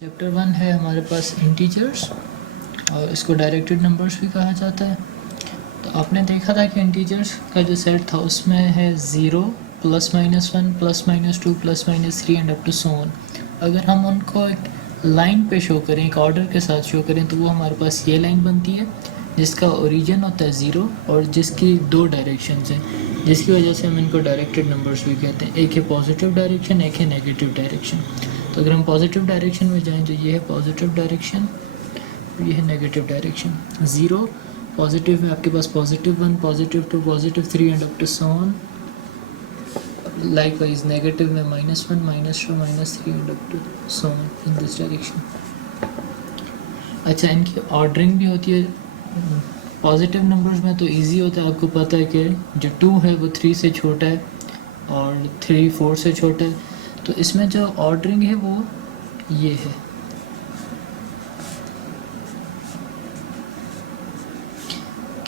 Chapter 1 है हमारे पास integers और इसको डायरेक्टेड नंबर्स भी कहा जाता है। तो आपने देखा था कि इंटीजर्स का जो सेट था उसमें है 0 +-1 +-2 +-3 and up to so on. अगर हम उनको एक लाइन पे शो करें, एक ऑर्डर के साथ शो करें, तो वो हमारे पास ये लाइन बनती है जिसका ओरिजिन होता है 0 और जिसकी दो डायरेक्शंस हैं, जिसकी वजह से हम इनको डायरेक्टेड नंबर्स भी कहते हैं। एक है पॉजिटिव डायरेक्शन, एक है नेगेटिव डायरेक्शन। तो अगर हम पॉजिटिव डायरेक्शन में जाएं तो ये है पॉजिटिव डायरेक्शन, ये है नेगेटिव डायरेक्शन। 0 पॉजिटिव में आपके पास +1 +2 +3 and up to so on. Likewise negative में -1 -2 -3 and up to so on in this direction. अच्छा, इनकी ऑर्डरिंग भी होती है। पॉजिटिव नंबर्स में तो इजी होता है, आपको पता है कि जो 2 है वो 3 से छोटा है और 3 4 से छोटा है। तो इसमें जो ऑर्डरिंग है वो ये है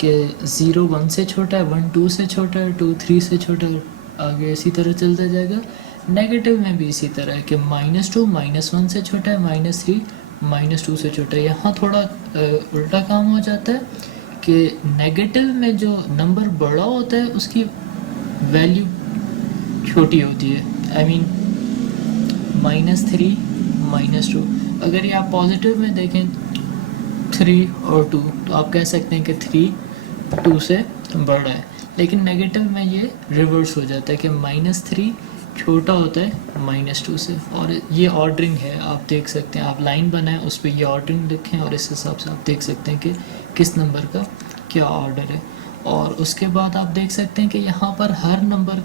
कि 0 1 से छोटा है, 1 2 से छोटा है, 2 3 से छोटा है, आगे इसी तरह चलता जाएगा। नेगेटिव में भी इसी तरह है कि -2 -1 से छोटा है, -3 -2 से छोटा है। यहाँ थोड़ा उल्टा काम हो जाता है कि नेगेटिव में जो नंबर बड़ा होता है उसकी वैल्यू छोटी होती है। I mean -3 -2। अगर ये आप पॉजिटिव में देखें 3 और 2 तो आप कह सकते हैं कि 3 2 से बड़ा है, लेकिन नेगेटिव में ये रिवर्स हो जाता है कि -3 छोटा होता है -2 से। और ये ऑर्डरिंग है, आप देख सकते हैं, आप लाइन बनाएं उस पर ये ऑर्डरिंग लिखें और इस हिसाब से आप देख सकते हैं कि किस नंबर का क्या ऑर्डर है। और उसके बाद आप देख सकते हैं कि यहाँ पर हर नंबर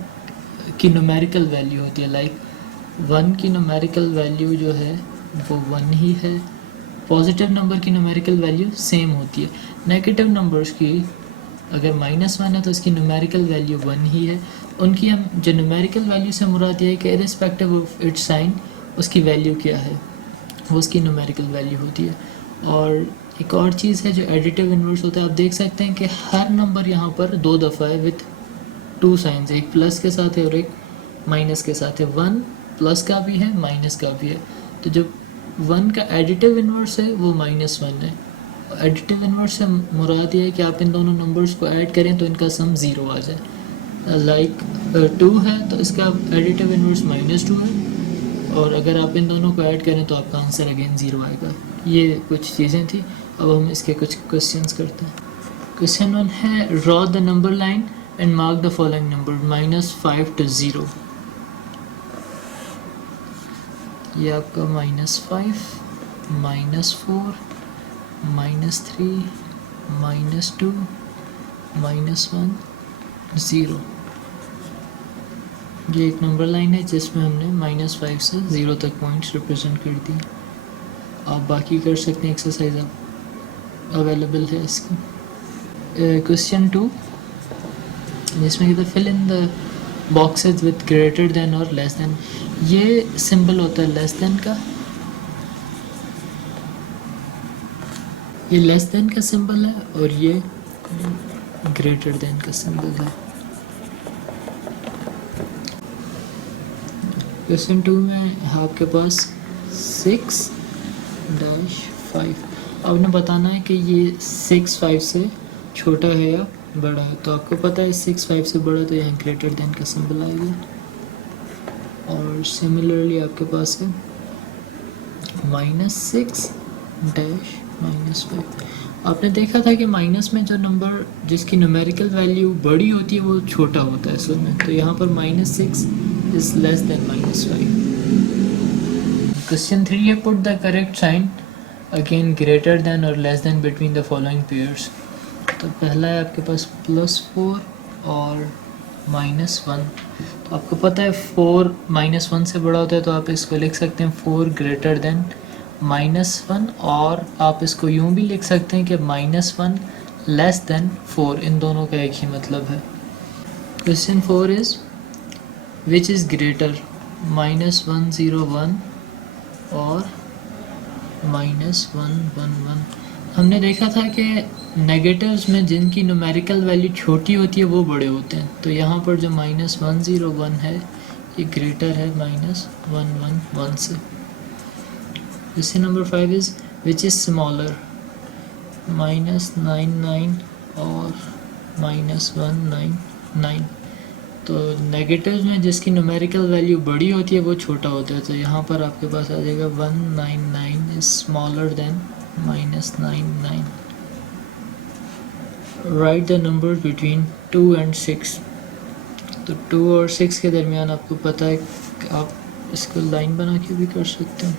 की न्यूमेरिकल वैल्यू होती है। लाइक 1 की न्यूमेरिकल वैल्यू जो है वो 1 ही है। पॉजिटिव नंबर की न्यूमेरिकल वैल्यू सेम होती है। नेगेटिव नंबर्स की अगर -1 है तो इसकी न्यूमेरिकल वैल्यू 1 ही है। उनकी हम जो न्यूमेरिकल वैल्यू से मुराद ये है कि इर्रिस्पेक्टिव ऑफ इट्स साइन उसकी वैल्यू क्या है, वो उसकी न्यूमेरिकल वैल्यू होती है। और एक और चीज़ है जो एडिटिव इन्वर्स होता है। आप देख सकते हैं कि हर नंबर यहाँ पर 2 दफ़ा है विथ 2 साइंस, एक प्लस के साथ है और एक माइनस के साथ है। 1 प्लस का भी है, माइनस का भी है। तो जो 1 का एडिटिव इन्वर्स है वो -1 है। एडिटिव इन्वर्स से मुराद ये है कि आप इन दोनों नंबर्स को ऐड करें तो इनका सम 0 आ जाए। लाइक 2 है तो इसका एडिटिव इन्वर्स -2 है, और अगर आप इन दोनों को ऐड करें तो आपका आंसर अगेन 0 आएगा। ये कुछ चीज़ें थी। अब हम इसके कुछ क्वेश्चंस करते हैं। क्वेश्चन 1 है, draw the number line and mark the following number -5 to 0। ये आपका -5 -4 -3 -2 -1 0। ये एक नंबर लाइन है जिसमें हमने -5 से 0 तक पॉइंट्स रिप्रेजेंट कर दी। आप बाकी कर सकते हैं, एक्सरसाइज अवेलेबल है इसकी। क्वेश्चन 2 जिसमें कहते fill in the boxes with greater than और लेस देन। ये सिंबल होता है लेस देन का, ये लेस देन का सिंबल है और ये ग्रेटर देन का सिंबल है। क्वेश्चन 2 में आपके पास 6-5। आपने बताना है कि ये 6 5 से छोटा है या बड़ा है। तो आपको पता है 6 5 से बड़ा, तो यहाँ ग्रेटर देन का सिंबल आएगा। और सिमिलरली आपके पास है -6-5। आपने देखा था कि माइनस में जो नंबर जिसकी न्यूमेरिकल वैल्यू बड़ी होती है वो छोटा होता है असल में। तो यहाँ पर -6 इज लेस देन -5। क्वेश्चन 3 है, put the correct sign again greater than और less than between the following pairs. तो पहला है आपके पास +4 और -1। तो आपको पता है 4 -1 से बड़ा होता है, तो आप इसको लिख सकते हैं 4 ग्रेटर देन -1, और आप इसको यूं भी लिख सकते हैं कि -1 लेस देन 4। इन दोनों का एक ही मतलब है। Question 4 is which is greater -101 और -111। हमने देखा था कि नेगेटिव्स में जिनकी न्यूमेरिकल वैल्यू छोटी होती है वो बड़े होते हैं। तो यहाँ पर जो -101 है ये ग्रेटर है -111 से। Question number 5 is which is smaller, -99 और -199। तो नेगेटिव में जिसकी न्यूमेरिकल वैल्यू बड़ी होती है वो छोटा होता है, तो यहाँ पर आपके पास आ जाएगा 199 is smaller than -99। Right the number between 2 and 6। तो 2 और 6 के दरमियान आपको पता है कि आप इसको लाइन बना के भी कर सकते हैं।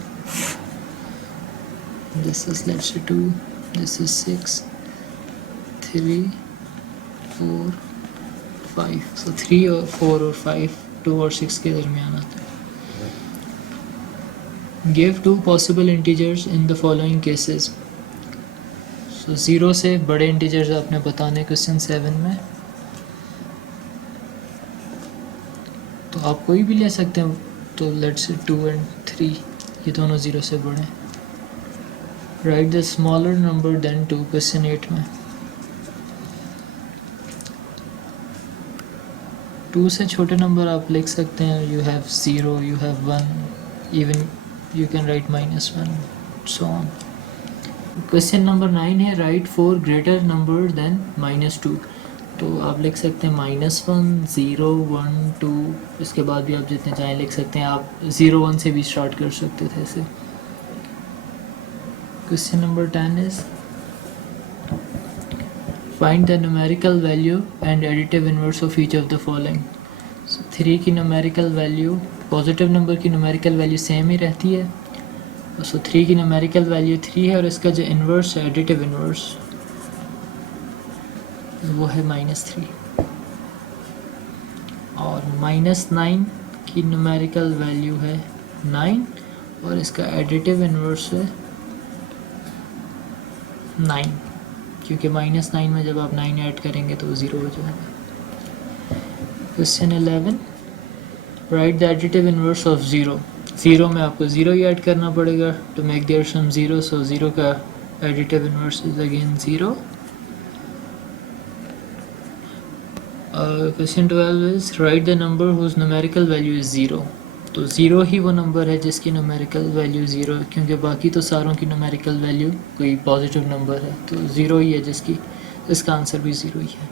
This is let's say 2, this is 6, 3, 4, 5। सो 3 और 4 और 5 2 और 6 के दरमियान आते हैं। Give 2 possible integers in the following cases. So 0 से बड़े इंटीजर्स आपने बताने क्वेश्चन 7 में। तो आप कोई भी ले सकते हैं, तो लेट्स से 2 and 3, ये दोनों 0 से बड़े हैं। Write the smaller number than 2 question 8 में। 2 से छोटे नंबर आप लिख सकते हैं, you have 0, you have 1, even you can write -1, so on. Question number 9 है राइट 4 ग्रेटर नंबर देन -2। तो आप लिख सकते हैं -1, 0, 1, 2, इसके बाद भी आप जितने चाहें लिख सकते हैं। आप 0, 1 से भी स्टार्ट कर सकते थे ऐसे। Question number 10 is find the numerical value and additive inverse of each of the following. 3 की न्यूमेरिकल वैल्यू, पॉजिटिव नंबर की न्यूमेरिकल वैल्यू सेम ही रहती है। सो 3 की न्यूमेरिकल वैल्यू 3 है और इसका जो इन्वर्स है, एडिटिव इन्वर्स, वो है -3। और -9 की न्यूमेरिकल वैल्यू है 9 और इसका एडिटिव इन्वर्स है 9, क्योंकि -9 में जब आप 9 ऐड करेंगे तो वो 0 हो जाएगा। Question 11 write the additive inverse of 0। 0 में आपको 0 ही ऐड करना पड़ेगा to make their sum 0, so 0 का additive inverse is again 0। Question 12 is write the number whose numerical value is 0। तो 0 ही वो नंबर है जिसकी न्यूमेरिकल वैल्यू 0 है, क्योंकि बाकी तो सारों की न्यूमेरिकल वैल्यू कोई पॉजिटिव नंबर है, तो 0 ही है जिसकी, इसका आंसर भी 0 ही है।